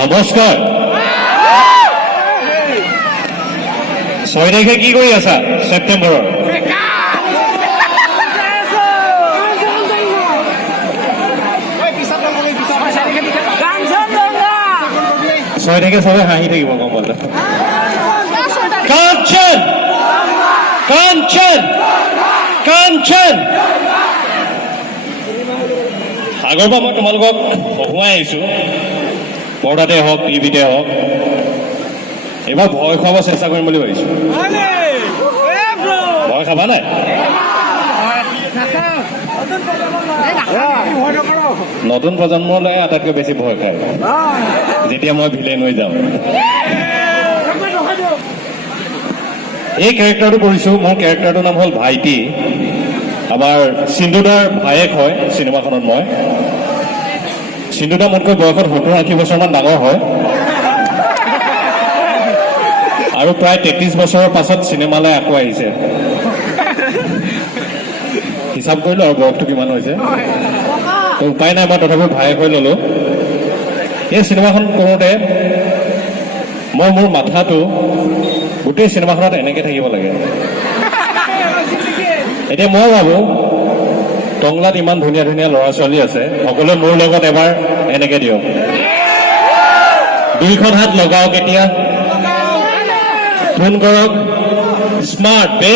নমস্কাৰ 6 তাৰিখে কি কৰি আছা ছেপ্টেম্বৰৰ 6 তাৰিখে সবে হাঁহি থাকিব গম পালে কাঞ্চন কাঞ্চন কাঞ্চন আগৰ পৰা মই তোমালোকক হহুৱাই আহিছোঁ পৰ্দাতে হওক টিভিতে হওক এইবাৰ ভয় খুৱাব চেষ্টা কৰিম বুলি ভাবিছোঁ ভয় খাবা নাই নতুন প্ৰজন্মলৈ আটাইতকৈ বেছি ভয় খায় যেতিয়া মই ভিলেন হৈ যাওঁ এই কেৰেক্টাৰটো কৰিছোঁ মোৰ কেৰেক্টাৰটোৰ নাম হ'ল ভাইটি আমাৰ সিন্ধুদাৰ ভায়েক হয় চিনেমাখনত মই সিন্ধুদা মোতকৈ বয়সত 70-80 বছৰমান ডাঙৰ হয় আৰু প্ৰায় 33 বছৰৰ পাছত চিনেমালৈ আকৌ আহিছে হিচাপ কৰিলো আৰু বয়সটো কিমান হৈছে তো উপায় নাই মই তথাপিও ভায়েক হৈ ল'লোঁ এই চিনেমাখন কৰোঁতে মই মোৰ মাথাটো গোটেই চিনেমাখনত এনেকৈ থাকিব লাগে এতিয়া মই ভাবোঁ টংলাত ইমান ধুনীয়া ধুনীয়া ল'ৰা ছোৱালী আছে সকলোৱে মোৰ লগত এবাৰ এনেকৈ দিয়ক দুইখন হাত লগাওক এতিয়া ফোন কৰক স্মাৰ্ট বে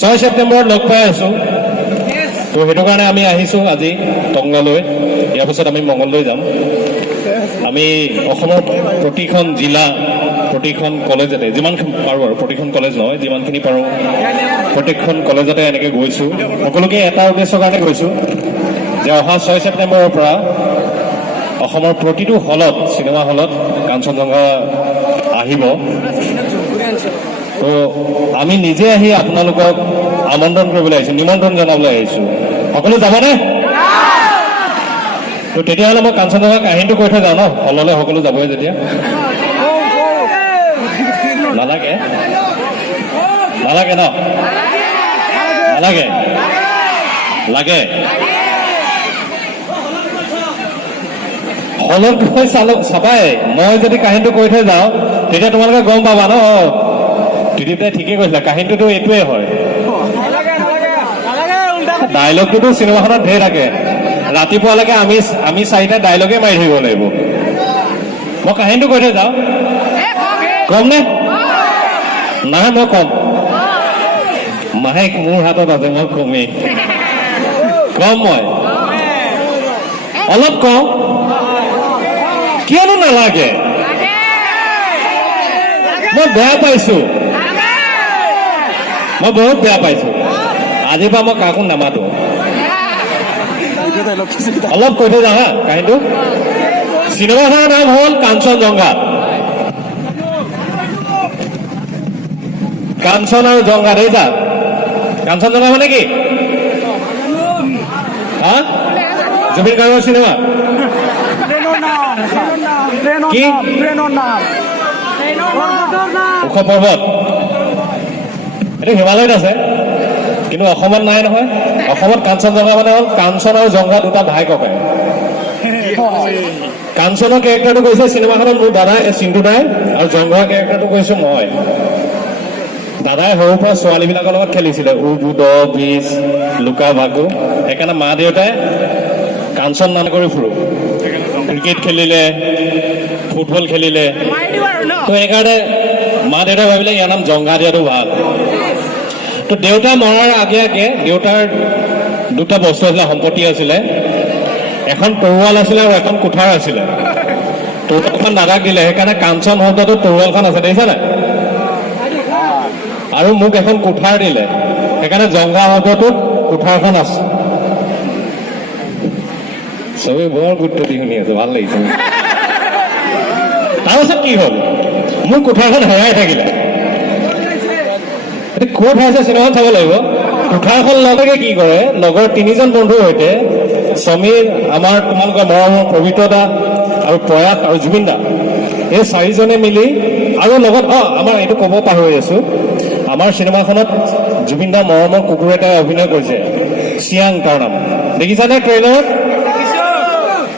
6 ছেপ্টেম্বৰত লগ পাই আছোঁ তো সেইটো কাৰণে আমি আহিছোঁ আজি টংলালৈ ইয়াৰ পিছত আমি মংগলদৈ যাম আমি অসমৰ প্ৰতিখন জিলা প্ৰতিখন কলেজতে যিমান পাৰোঁ আৰু প্ৰতিখন কলেজ নহয় যিমানখিনি পাৰোঁ প্ৰত্যেকখন কলেজতে এনেকৈ গৈছোঁ সকলোকে এটা উদ্দেশ্যৰ কাৰণে গৈছোঁ যে অহা 6 ছেপ্টেম্বৰৰ পৰা অসমৰ প্ৰতিটো হলত চিনেমা হলত কাঞ্চনজংঘা আহিব তো আমি নিজে আহি আপোনালোকক আমন্ত্ৰণ কৰিবলৈ আহিছোঁ নিমন্ত্ৰণ জনাবলৈ আহিছোঁ সকলো যাবনে তো তেতিয়াহ'লে মই কাঞ্চনজংঘা কাহিনীটো কৈ থৈ যাওঁ ন হললৈ সকলো যাবই যেতিয়া নালাগে নালাগে ন নালাগে লাগে হলত গৈ চাবাই মই যদি কাহিনীটো কৈ থৈ যাওঁ তেতিয়া তোমালোকে গম পাবা ন ত্ৰিদীপদাই ঠিকেই কৈছিলা কাহিনীটোতো এইটোৱে হয় ডাইলগটোতো চিনেমাখনত ঢেৰ থাকে ৰাতিপুৱালৈকে আমি 4টা ডাইলগে মাৰি থাকিব লাগিব মই কাহিনীটো কৈ থৈ যাওঁ কম নে নহয় মই কম মাহেক মোৰ হাতত আছে মই কমেই কম মই অলপ কম কিয়নো নালাগে মই বেয়া পাইছোঁ মই বহুত বেয়া পাইছোঁ আজিৰ পৰা মই কাকো নামাতো অলপ কৈ থৈ যাওঁ হা কাহিনীটো চিনেমাখনৰ নাম হ'ল কাঞ্চনজংঘা কাঞ্চন আৰু জংঘা দেই যা কাঞ্চনজংঘা মানে কি হা জুবিন গাৰ্গৰ চিনেমা কি ওখ পৰ্বত এইটো হিমালয়ত আছে কিন্তু অসমত নাই নহয় অসমত কাঞ্চনজংঘা মানে হ'ল কাঞ্চন আৰু জংঘা দুটা ভাই ককাই কাঞ্চনৰ কেৰেক্টাৰটো কৈছে চিনেমাখনত মোৰ দাদাই চিন্টুদাই আৰু জংঘাৰ কেৰেক্টাৰটো কৈছোঁ মই দাদাই সৰুৰ পৰা ছোৱালীবিলাকৰ লগত খেলিছিলে উবুদ বিজ লুকা ভাকু সেইকাৰণে মা দেউতাই কাঞ্চন নাম কৰি ফুৰো ক্ৰিকেট খেলিলে ফুটবল খেলিলে তো সেইকাৰণে মা দেউতাই ভাবিলে ইয়াৰ নাম জংঘা দিয়াটো ভাল তো দেউতা মৰাৰ আগে আগে দেউতাৰ দুটা বস্তু আছিলে সম্পত্তি আছিলে এখন তৰোৱাল আছিলে আৰু এখন কুঠাৰ আছিলে তৰোৱালখন দাদাক দিলে সেইকাৰণে কাঞ্চন শব্দটো তৰোৱালখন আছে দেখিছা নাই আৰু মোক এখন কুঠাৰ দিলে সেইকাৰণে জংঘা শব্দটোত কুঠাৰখন আছে চবেই বৰ গুৰুত্ব দি শুনি আছে ভাল লাগিছে তাৰপিছত কি হ'ল মোৰ কুঠাৰখন হেৰাই থাকিলে ক'ত হেৰাইছে চিনেমাখন চাব লাগিব কুঠাৰখন লগে কি কৰে লগৰ 3জন বন্ধুৰ সৈতে সমীৰ আমাৰ তোমালোকৰ মৰমৰ পবিত্ৰদা আৰু প্ৰয়াস আৰু জুবিন দা এই 4জনে মিলি আৰু লগত আমাৰ এইটো ক'ব পাহৰি আছো আমাৰ চিনেমাখনত জুবিন দা মৰমৰ কুকুৰ এটাই অভিনয় কৰিছে চিয়াং তাৰ নাম দেখিছানে ট্ৰেইলাৰত